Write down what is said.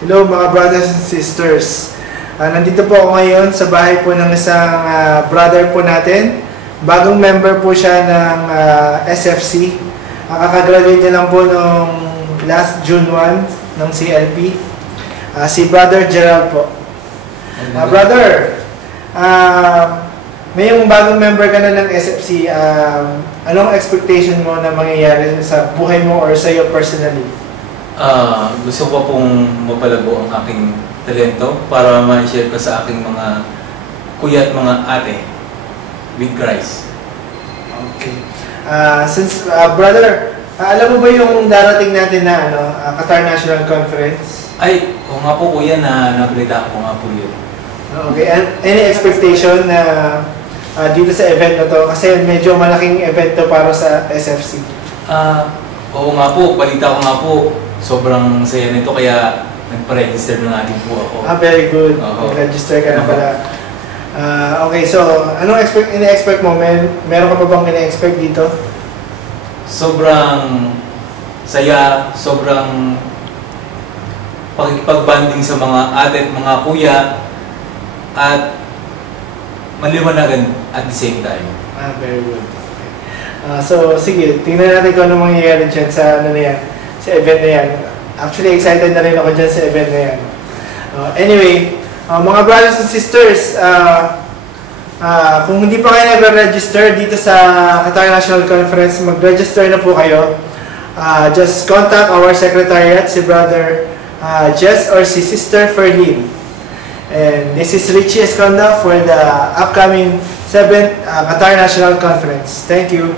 Hello mga brothers and sisters. Nandito po ako ngayon sa bahay po ng isang brother po natin. Bagong member po siya ng SFC. Kakagraduate niya lang po noong last June 1 ng CLP. Si Brother Gerald po. Brother, may yung bagong member ka na ng SFC. Anong expectation mo na mangyayari sa buhay mo or sa iyo personally? Gusto ko pong mapalago ang aking talento para ma-share ko sa aking mga kuya at mga ate with Christ. Okay. Brother, alam mo ba yung darating natin na Qatar National Conference? Ay, oo nga po kuya, nabalita ko nga po yun. Okay, any expectation na dito sa event na to? Kasi medyo malaking event to para sa SFC. Oo nga po, balita ko nga po. Sobrang saya nito kaya nagpa-register na nga din po ako. Very good. Nag-register ka na pala. Okay, so anong ina-expect mo? Meron ka pa bang ina-expect dito? Sobrang saya, sobrang pakikipag-banding sa mga ate at mga kuya at maliwanagan at the same time. Very good. Okay. So sige, tingnan natin kung ano mangyayari dyan sa sa event na yan. Actually, excited na rin ako dyan sa event na yan. Anyway, mga brothers and sisters, kung hindi pa kayo nag-register dito sa Qatar National Conference, mag-register na po kayo. Just contact our secretariat, si Brother Jess or si Sister Ferlin. And this is Richie Esconda for the upcoming 7th Qatar National Conference. Thank you.